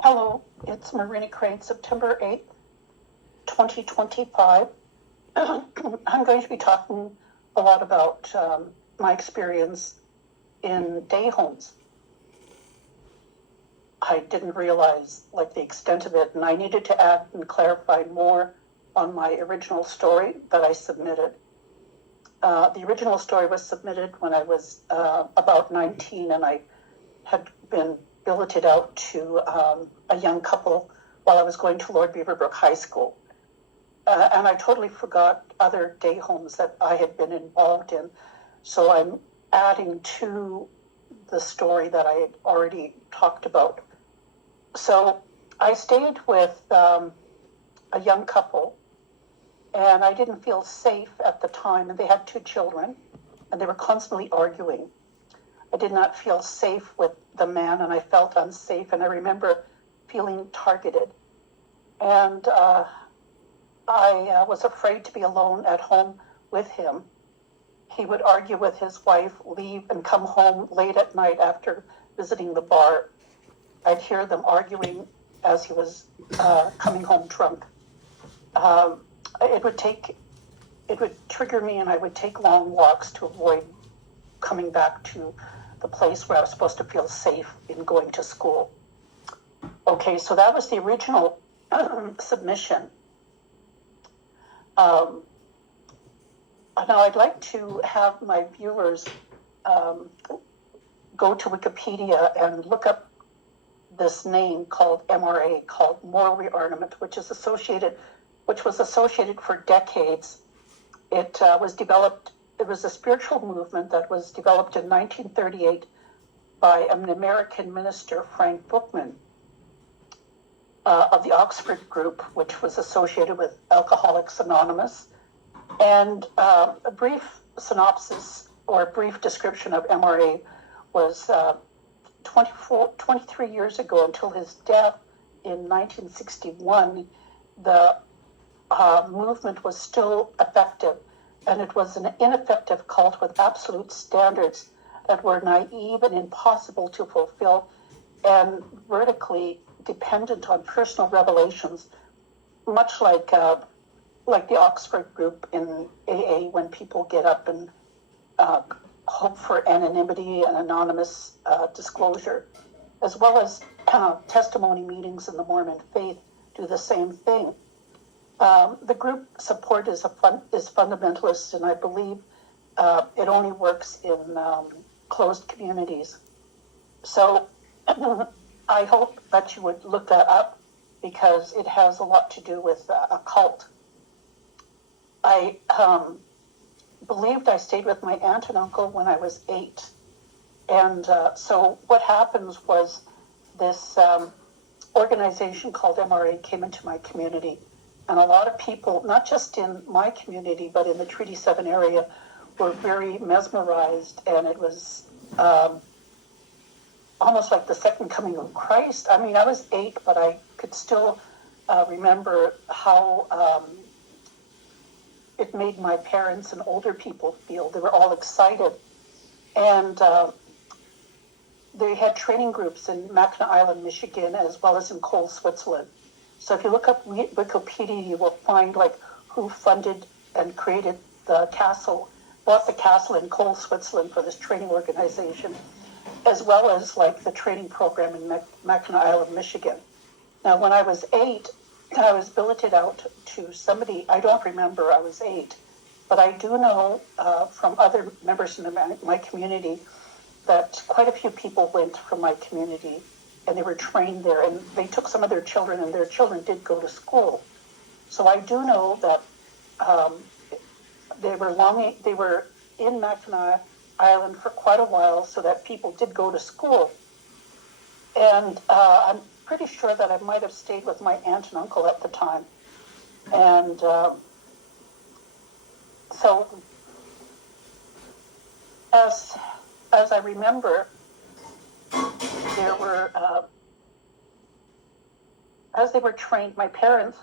Hello, it's Marina Crane, September 8th, 2025. I'm going to be talking a lot about my experience in day homes. I didn't realize the extent of it, and I needed to add and clarify more on my original story that I submitted. The original story was submitted when I was about 19, and I had been billeted out to a young couple while I was going to Lord Beaverbrook High School. And I totally forgot other day homes that I had been involved in. So I'm adding to the story that I had already talked about. So I stayed with a young couple, and I didn't feel safe at the time. And they had 2 children, and they were constantly arguing. I did not feel safe with the man, and I felt unsafe. And I remember feeling targeted. And I was afraid to be alone at home with him. He would argue with his wife, leave, and come home late at night after visiting the bar. I'd hear them arguing as he was coming home drunk. It would trigger me, and I would take long walks to avoid coming back to the place where I was supposed to feel safe in going to school. Okay, so that was the original submission. Now I'd like to have my viewers go to Wikipedia and look up this name called MRA, called Moral Rearmament, which was associated for decades. It was a spiritual movement that was developed in 1938 by an American minister, Frank Bookman, of the Oxford group, which was associated with Alcoholics Anonymous. And a brief synopsis or a brief description of MRA was 23 years ago, until his death in 1961, the movement was still effective. And it was an ineffective cult with absolute standards that were naive and impossible to fulfill, and vertically dependent on personal revelations, much like the Oxford group in AA, when people get up and hope for anonymity and anonymous disclosure, as well as testimony meetings in the Mormon faith do the same thing. The group support is fundamentalist, and I believe it only works in closed communities. So I hope that you would look that up, because it has a lot to do with a cult. I believed I stayed with my aunt and uncle when I was 8. And so what happens was this organization called MRA came into my community. And a lot of people, not just in my community, but in the Treaty 7 area, were very mesmerized. And it was almost like the second coming of Christ. I mean, I was 8, but I could still remember how it made my parents and older people feel. They were all excited. And they had training groups in Mackinac Island, Michigan, as well as in Cole, Switzerland. So if you look up Wikipedia, you will find who funded and created bought the castle in Cole, Switzerland for this training organization, as well as the training program in Mackinac Island, Michigan. Now, when I was 8, I was billeted out to somebody. I don't remember, I was 8, but I do know from other members in my community that quite a few people went from my community, and they were trained there, and they took some of their children, and their children did go to school. So I do know that they were in Mackinac Island for quite a while, so that people did go to school. And I'm pretty sure that I might have stayed with my aunt and uncle at the time. And so as I remember, there were, as they were trained, my parents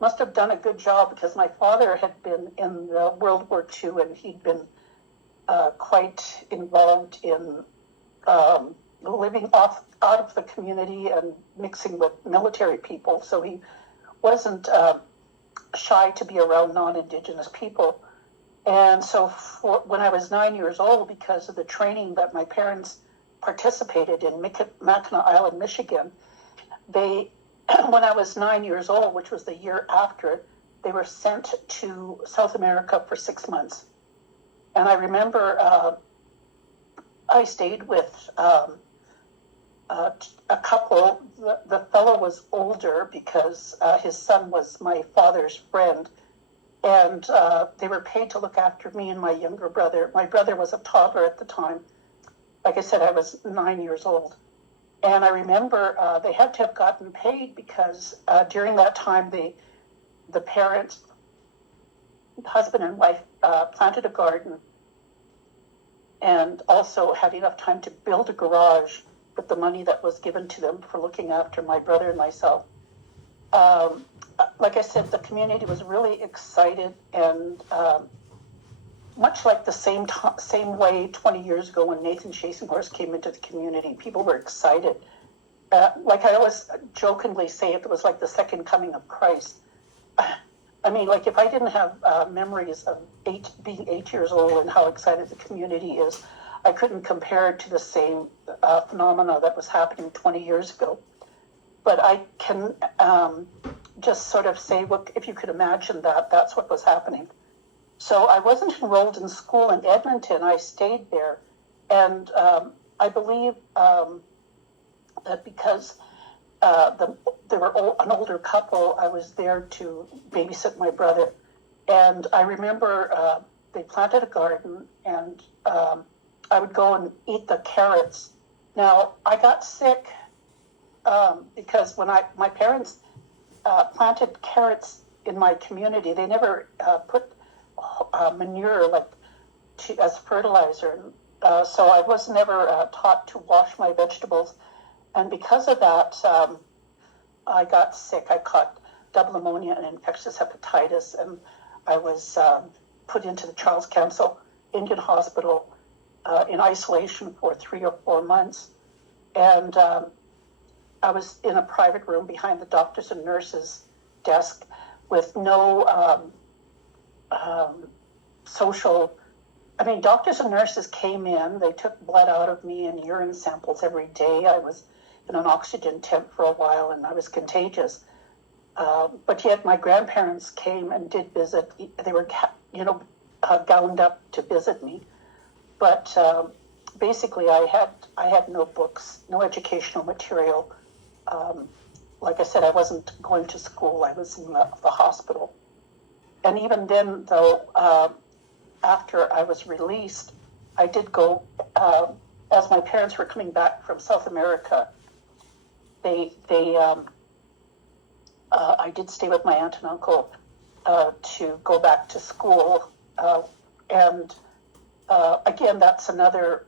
must have done a good job, because my father had been in the World War II, and he'd been quite involved in living out of the community and mixing with military people, so he wasn't shy to be around non-Indigenous people. And so when I was 9 years old, because of the training that my parents participated in Mackinac Island, Michigan, when I was 9 years old, which was the year after, they were sent to South America for 6 months. And I remember I stayed with a couple. The fellow was older because his son was my father's friend, and they were paid to look after me and my younger brother. My brother was a toddler at the time. Like I said, I was 9 years old. And I remember they had to have gotten paid because during that time, the parents, husband and wife, planted a garden and also had enough time to build a garage with the money that was given to them for looking after my brother and myself. Like I said, the community was really excited, and much like the same way 20 years ago when Nathan Chasing Horse came into the community, people were excited. Like I always jokingly say, it was like the second coming of Christ. I mean, like if I didn't have memories of being 8 years old and how excited the community is, I couldn't compare it to the same phenomena that was happening 20 years ago. But I can just sort of say, look, if you could imagine that, that's what was happening. So I wasn't enrolled in school in Edmonton. I stayed there. And I believe that because they were an older couple, I was there to babysit my brother. And I remember they planted a garden, and I would go and eat the carrots. Now, I got sick because when my parents planted carrots in my community, they never put manure as fertilizer. So I was never taught to wash my vegetables. And because of that, I got sick. I caught double pneumonia and infectious hepatitis, and I was put into the Charles Camsell Indian Hospital in isolation for 3 or 4 months. And I was in a private room behind the doctors and nurses' desk with no social. I mean, doctors and nurses came in, they took blood out of me and urine samples every day. I was in an oxygen tent for a while, and I was contagious. But yet my grandparents came and did visit. They were, gowned up to visit me. But basically, I had no books, no educational material. Like I said, I wasn't going to school. I was in the hospital. And even then, though, after I was released, I did go, as my parents were coming back from South America, I did stay with my aunt and uncle to go back to school. And again, that's another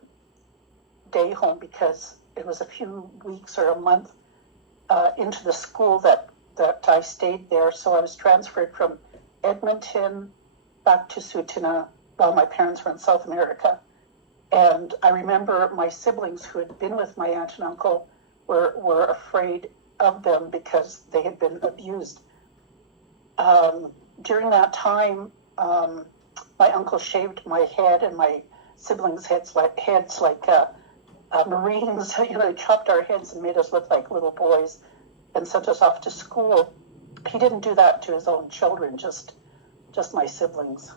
day home because it was a few weeks or a month into the school that I stayed there. So I was transferred from Edmonton back to Tsuut'ina while my parents were in South America. And I remember my siblings who had been with my aunt and uncle were afraid of them because they had been abused. During that time, my uncle shaved my head and my siblings' heads like Marines. They chopped our heads and made us look like little boys and sent us off to school. He didn't do that to his own children, just my siblings.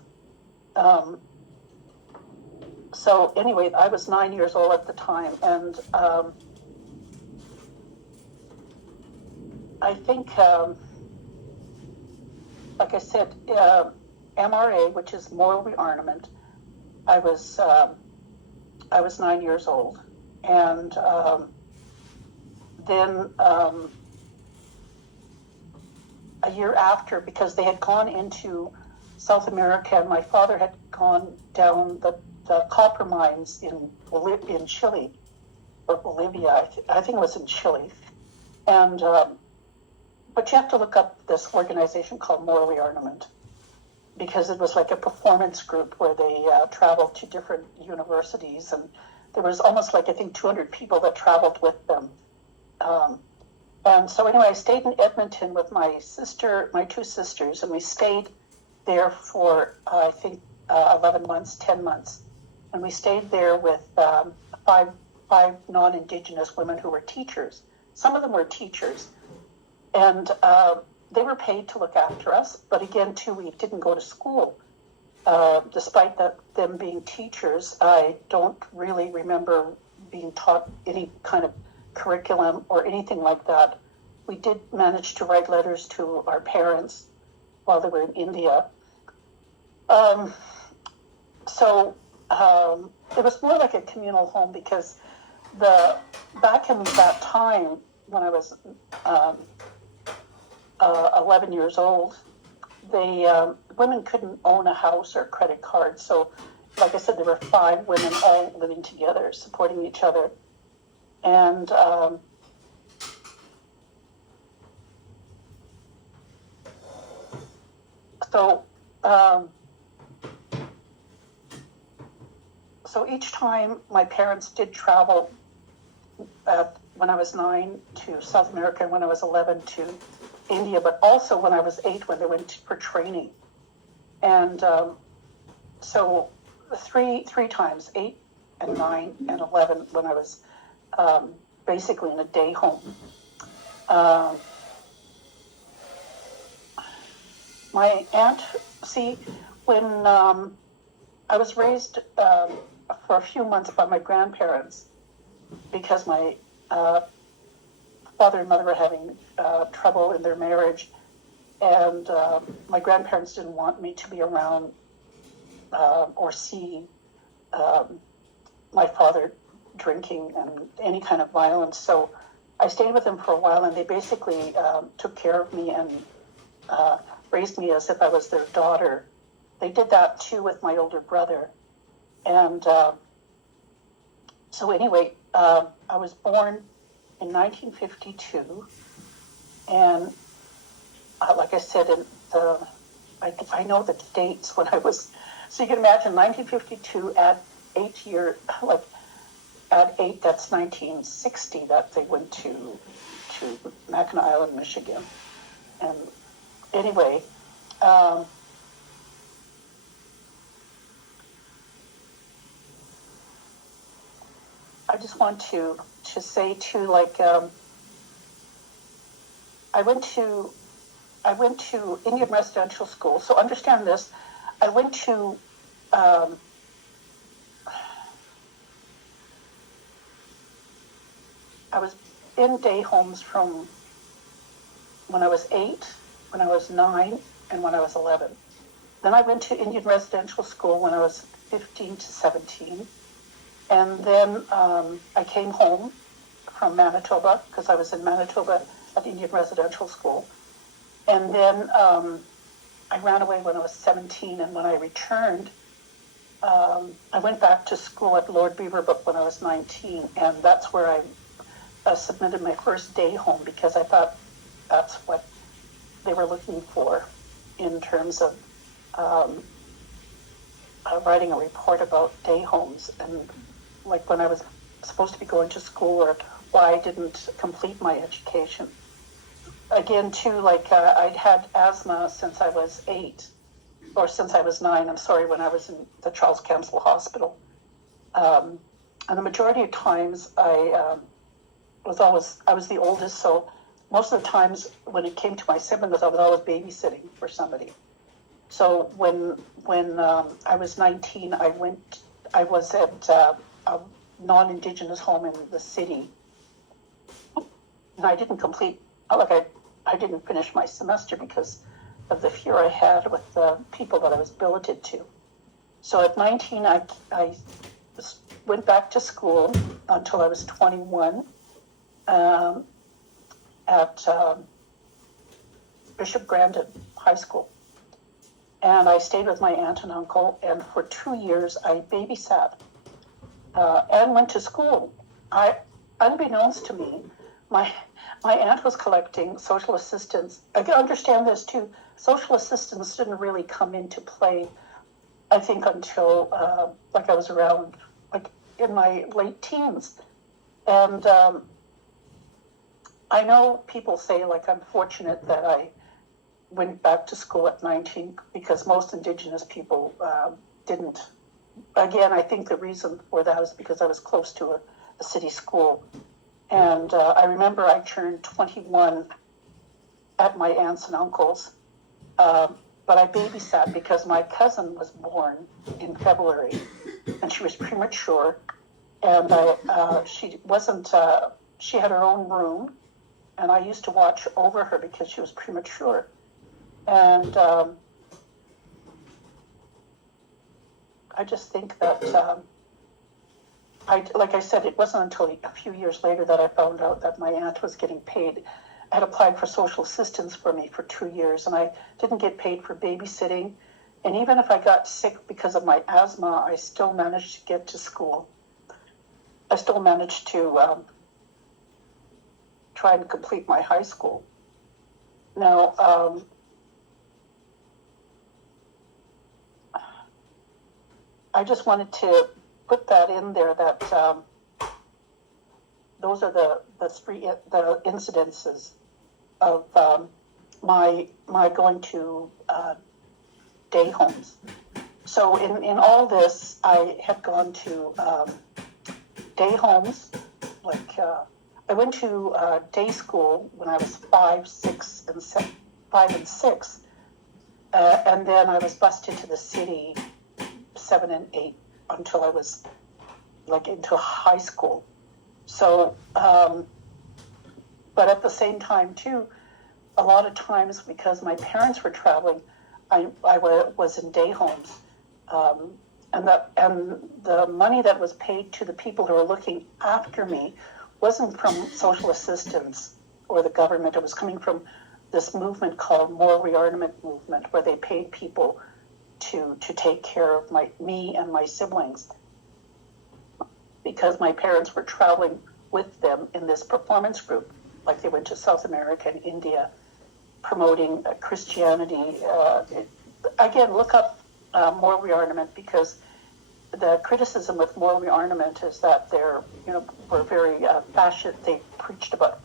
So anyway, I was 9 years old at the time, and I think, like I said, MRA, which is moral rearmament, I was 9 years old, and then a year after, because they had gone into South America, and my father had gone down the copper mines in Chile, or Bolivia, I think it was in Chile, and but you have to look up this organization called Moral Rearmament, because it was like a performance group where they traveled to different universities and there was almost like, I think, 200 people that traveled with them. And so anyway, I stayed in Edmonton with my sister, my two sisters, and we stayed there for, I think, 11 months, 10 months. And we stayed there with five non-Indigenous women who were teachers. Some of them were teachers. And they were paid to look after us. But again, too, we didn't go to school. Despite them being teachers, I don't really remember being taught any kind of curriculum or anything like that. We did manage to write letters to our parents while they were in India. So it was more like a communal home because back in that time when I was 11 years old, women couldn't own a house or credit card. So, like I said, there were 5 women all living together, supporting each other. And so each time my parents did travel when I was 9 to South America and when I was 11 to India, but also when I was 8 when they went for training. And so three times, 8 and 9 and 11, when I was basically in a day home. My aunt, when I was raised for a few months by my grandparents because my father and mother were having trouble in their marriage, and my grandparents didn't want me to be around or see my father drinking and any kind of violence. So I stayed with them for a while, and they basically took care of me and raised me as if I was their daughter. They did that too with my older brother. And so anyway, I was born in 1952, and like I said, I know the dates when I was, so you can imagine 1952 at 8 years, like at 8, that's 1960 that they went to Mackinac Island, Michigan. And anyway, I just want to say too, like, I went to Indian residential school. So understand this, I went to I was in day homes from when I was 8, when I was 9, and when I was 11. Then I went to Indian residential school when I was 15 to 17. And then I came home from Manitoba because I was in Manitoba at Indian residential school. And then I ran away when I was 17. And when I returned, I went back to school at Lord Beaverbrook when I was 19. And that's where I submitted my first day home because I thought that's what they were looking for in terms of writing a report about day homes. And like when I was supposed to be going to school or why I didn't complete my education. Again, too, like I'd had asthma since I was 8, or since I was 9, I'm sorry, when I was in the Charles Camsell Hospital. And the majority of times I was the oldest, so most of the times when it came to my siblings, I was always babysitting for somebody. So when I was 19, I was at a non-Indigenous home in the city, and I didn't complete, I didn't finish my semester because of the fear I had with the people that I was billeted to. So at 19, I went back to school until I was 21 at Bishop Grandin High School. And I stayed with my aunt and uncle, and for 2 years I babysat and went to school. Unbeknownst to me, my aunt was collecting social assistance. I can understand this too. Social assistance didn't really come into play, I think, until I was around in my late teens. And I know people say, like, I'm fortunate that I went back to school at 19 because most Indigenous people didn't. Again, I think the reason for that is because I was close to a city school. And I remember I turned 21 at my aunts and uncles, but I babysat because my cousin was born in February, and she was premature, and she wasn't. She had her own room, and I used to watch over her because she was premature, and I just think that. Like I said, it wasn't until a few years later that I found out that my aunt was getting paid. I had applied for social assistance for me for 2 years, and I didn't get paid for babysitting. And even if I got sick because of my asthma, I still managed to get to school. I still managed to try and complete my high school. Now, I just wanted to put that in there that those are the incidences of my going to day homes. So in all this, I had gone to day homes. Like I went to day school when I was 5 and 6, and then I was bused into the city 7 and 8 until I was like into high school. So, but at the same time too, a lot of times because my parents were traveling, I was in day homes, and the money that was paid to the people who were looking after me wasn't from social assistance or the government. It was coming from this movement called Moral Rearmament Movement, where they paid people to take care of me and my siblings, because my parents were traveling with them in this performance group. Like they went to South America and India promoting Christianity. Again, look up Moral Rearmament, because the criticism with Moral Rearmament is that were very fascist. They preached about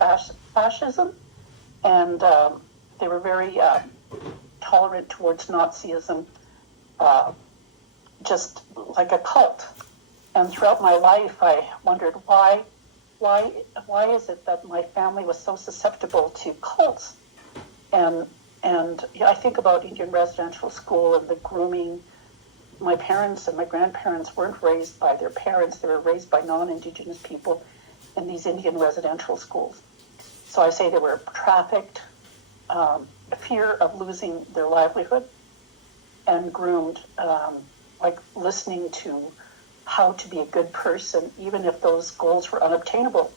fascism, and they were very tolerant towards Nazism, just like a cult. And throughout my life, I wondered why is it that my family was so susceptible to cults? And I think about Indian residential school and the grooming. My parents and my grandparents weren't raised by their parents; they were raised by non-Indigenous people in these Indian residential schools. So I say they were trafficked, fear of losing their livelihood, and groomed, like listening to how to be a good person, even if those goals were unobtainable.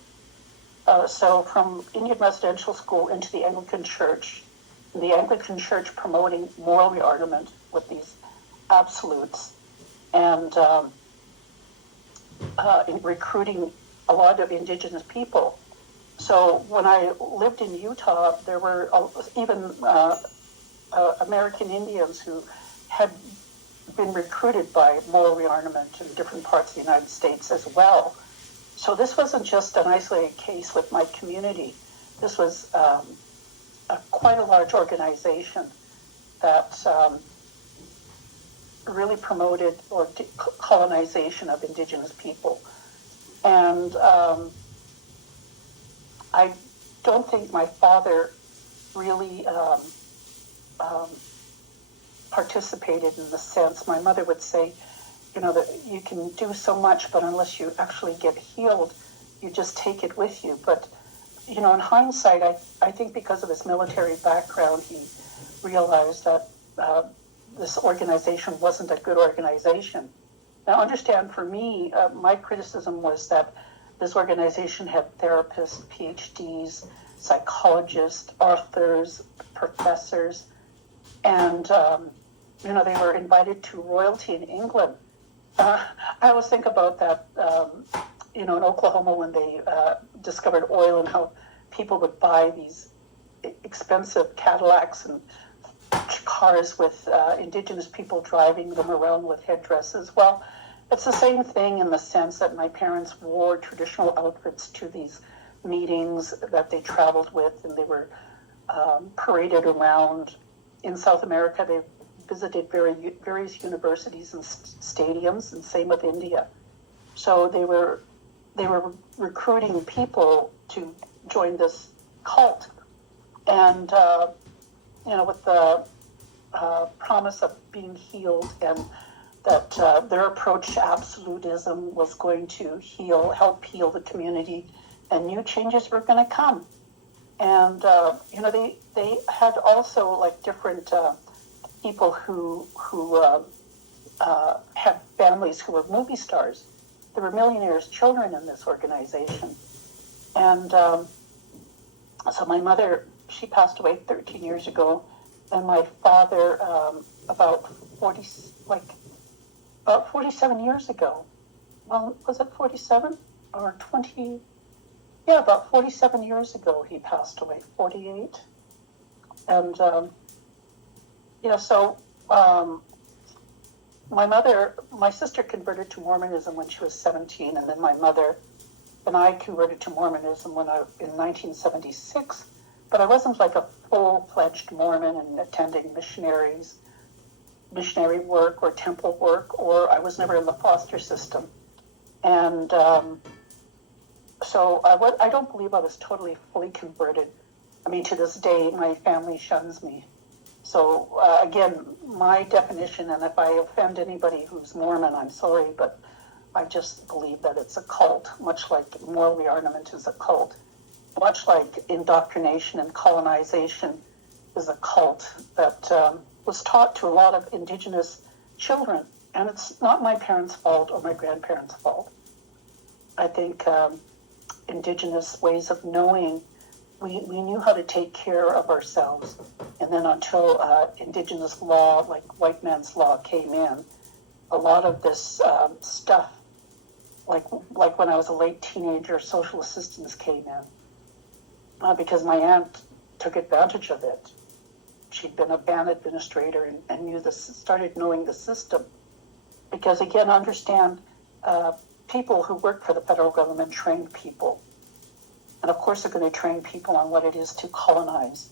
So from Indian residential school into the Anglican Church promoting moral rearmament with these absolutes, and in recruiting a lot of Indigenous people. So when I lived in Utah, there were even American Indians who had been recruited by Moral Rearmament in different parts of the United States as well. So this wasn't just an isolated case with my community. This was quite a large organization that really promoted colonization of Indigenous people. And I don't think my father really participated in the sense. My mother would say, that you can do so much, but unless you actually get healed, you just take it with you. But, in hindsight, I think because of his military background, he realized that this organization wasn't a good organization. Now, understand, for me, my criticism was that this organization had therapists, PhDs, psychologists, authors, professors, and they were invited to royalty in England. I always think about that, in Oklahoma when they discovered oil and how people would buy these expensive Cadillacs and cars with Indigenous people driving them around with headdresses. Well, it's the same thing in the sense that my parents wore traditional outfits to these meetings that they traveled with, and they were paraded around. In South America, they visited various universities and stadiums, and same with India. So they were recruiting people to join this cult, and with the promise of being healed, and that their approach to absolutism was going to help heal the community, and new changes were going to come. And they had also like different people who had families who were movie stars. There were millionaires' children in this organization, and so my mother, she passed away 13 years ago, and my father about 47 years ago. Well, was it 47 or 20? Yeah, about 47 years ago he passed away, 48. And, so my sister converted to Mormonism when she was 17, and then my mother and I converted to Mormonism in 1976. But I wasn't like a full-fledged Mormon and attending missionary work or temple work, or I was never in the foster system. And so I don't believe I was totally, fully converted. I mean, to this day, my family shuns me. So again, my definition, and if I offend anybody who's Mormon, I'm sorry, but I just believe that it's a cult, much like moral rearmament is a cult, much like indoctrination and colonization is a cult that was taught to a lot of Indigenous children. And it's not my parents' fault or my grandparents' fault. I think Indigenous ways of knowing, we knew how to take care of ourselves. And then until Indigenous law, like white man's law, came in, a lot of this stuff, like when I was a late teenager, social assistance came in. Because my aunt took advantage of it. She'd been a band administrator and started knowing the system. Because again, understand, people who work for the federal government train people. And of course they're going to train people on what it is to colonize.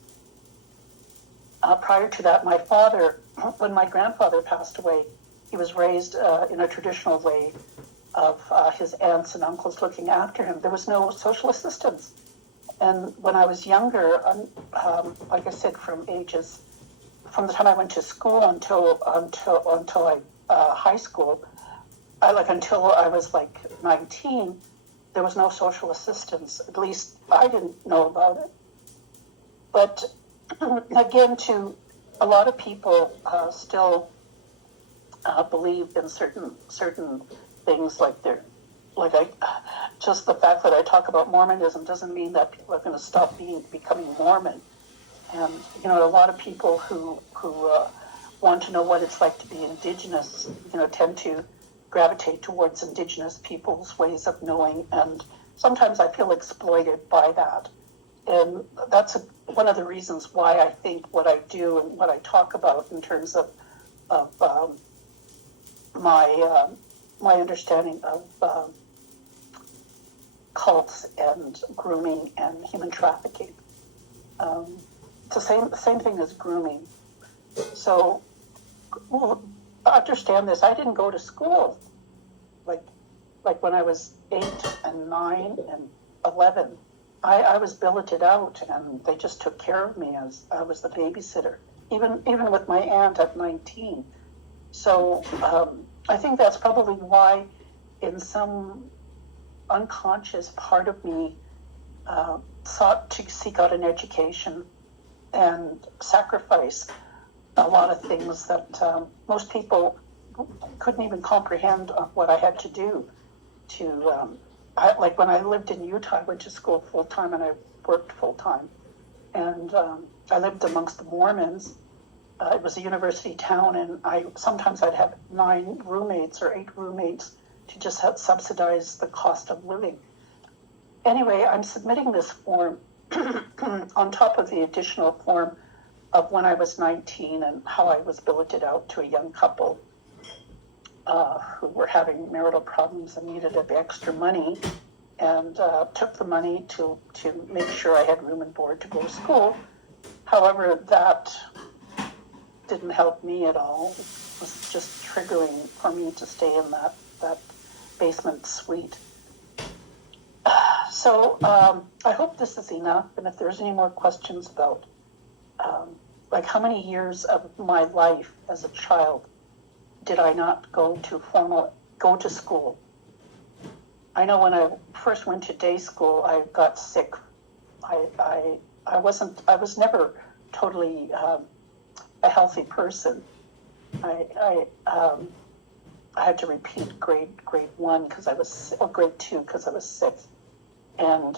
Prior to that, my father, when my grandfather passed away, he was raised in a traditional way of his aunts and uncles looking after him. There was no social assistance. And when I was younger, like I said, from the time I went to school until high school, until I was like 19, there was no social assistance. At least I didn't know about it. But again, a lot of people still believe in certain things, just the fact that I talk about Mormonism doesn't mean that people are going to stop becoming Mormon. And a lot of people who want to know what it's like to be Indigenous, tend to gravitate towards Indigenous people's ways of knowing, and sometimes I feel exploited by that. And that's one of the reasons why I think what I do and what I talk about in terms of my understanding of cults and grooming and human trafficking. It's the same thing as grooming. So, understand this. I didn't go to school. Like when I was 8 and 9 and 11, I was billeted out, and they just took care of me as I was the babysitter, even with my aunt at 19. So I think that's probably why, in some unconscious part of me, sought to seek out an education and sacrifice a lot of things that most people couldn't even comprehend of what I had to do. Like when I lived in Utah, I went to school full-time and I worked full-time. And I lived amongst the Mormons. It was a university town, and sometimes I'd have 9 roommates or 8 roommates to just subsidize the cost of living. Anyway, I'm submitting this form on top of the additional form of when I was 19 and how I was billeted out to a young couple. who were having marital problems and needed a bit extra money, and took the money to make sure I had room and board to go to school. However, that didn't help me at all. It was just triggering for me to stay in that basement suite. So I hope this is enough, and if there's any more questions about like how many years of my life as a child did I not go to school. I know when I first went to day school, I got sick. I was never totally a healthy person. I had to repeat grade 1 because I was, or grade 2 because I was sick. And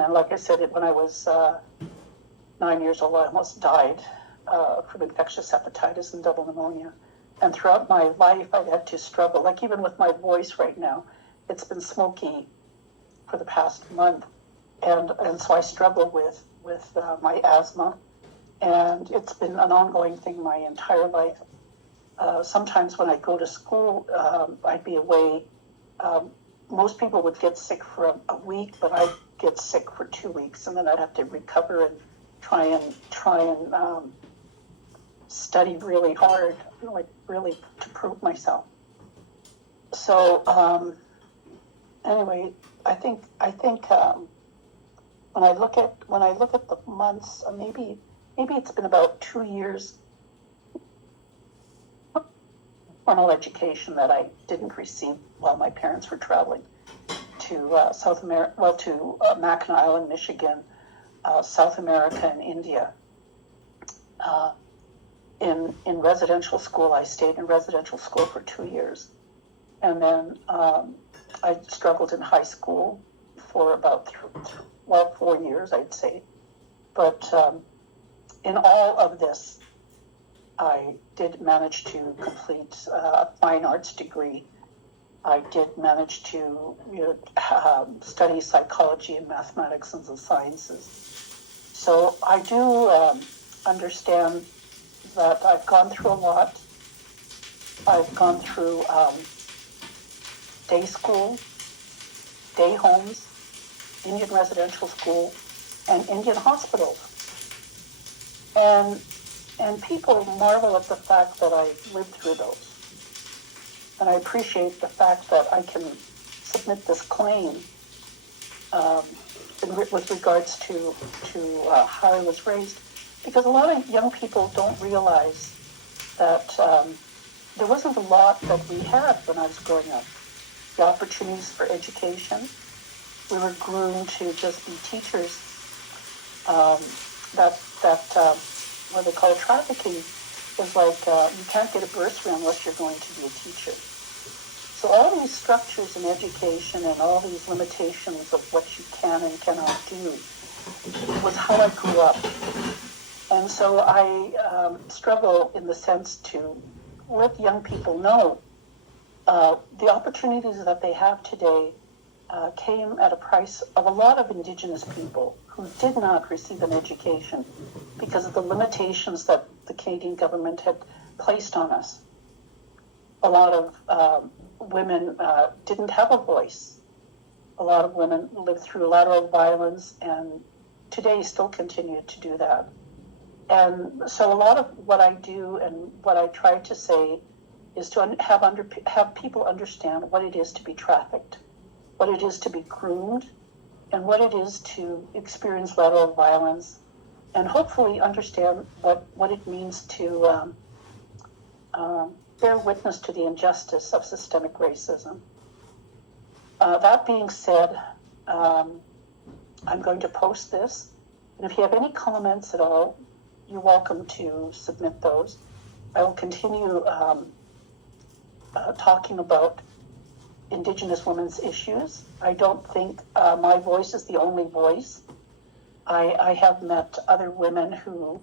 then, like I said, when I was 9 years old, I almost died from infectious hepatitis and double pneumonia. And throughout my life, I've had to struggle. Like even with my voice right now, it's been smoky for the past month. And so I struggle with my asthma. And it's been an ongoing thing my entire life. Sometimes when I go to school, I'd be away. Most people would get sick for a week, but I'd get sick for 2 weeks, and then I'd have to recover and try and study really hard, like really to prove myself. So anyway, I think when I look at the months, maybe it's been about 2 years formal education that I didn't receive while my parents were traveling to South America, to Mackinac Island, Michigan, South America, and India. In residential school, I stayed in residential school for 2 years, and then I struggled in high school for about 4 years, I'd say. But in all of this, I did manage to complete a fine arts degree. I did manage to study psychology and mathematics and the sciences. So I do understand that I've gone through a lot. I've gone through day school, day homes, Indian residential school, and Indian hospitals. And people marvel at the fact that I lived through those. And I appreciate the fact that I can submit this claim with regards to how I was raised. Because a lot of young people don't realize that there wasn't a lot that we had when I was growing up. The opportunities for education. We were groomed to just be teachers. What they call trafficking is like you can't get a bursary unless you're going to be a teacher. So all these structures in education and all these limitations of what you can and cannot do was how I grew up. And so I struggle in the sense to let young people know the opportunities that they have today came at a price of a lot of Indigenous people who did not receive an education because of the limitations that the Canadian government had placed on us. A lot of women didn't have a voice. A lot of women lived through lateral violence and today still continue to do that. And so a lot of what I do and what I try to say is to have people understand what it is to be trafficked, what it is to be groomed, and what it is to experience lateral violence, and hopefully understand what it means to bear witness to the injustice of systemic racism. That being said, I'm going to post this, and if you have any comments at all, you're welcome to submit those. I will continue talking about Indigenous women's issues. I don't think my voice is the only voice. I have met other women who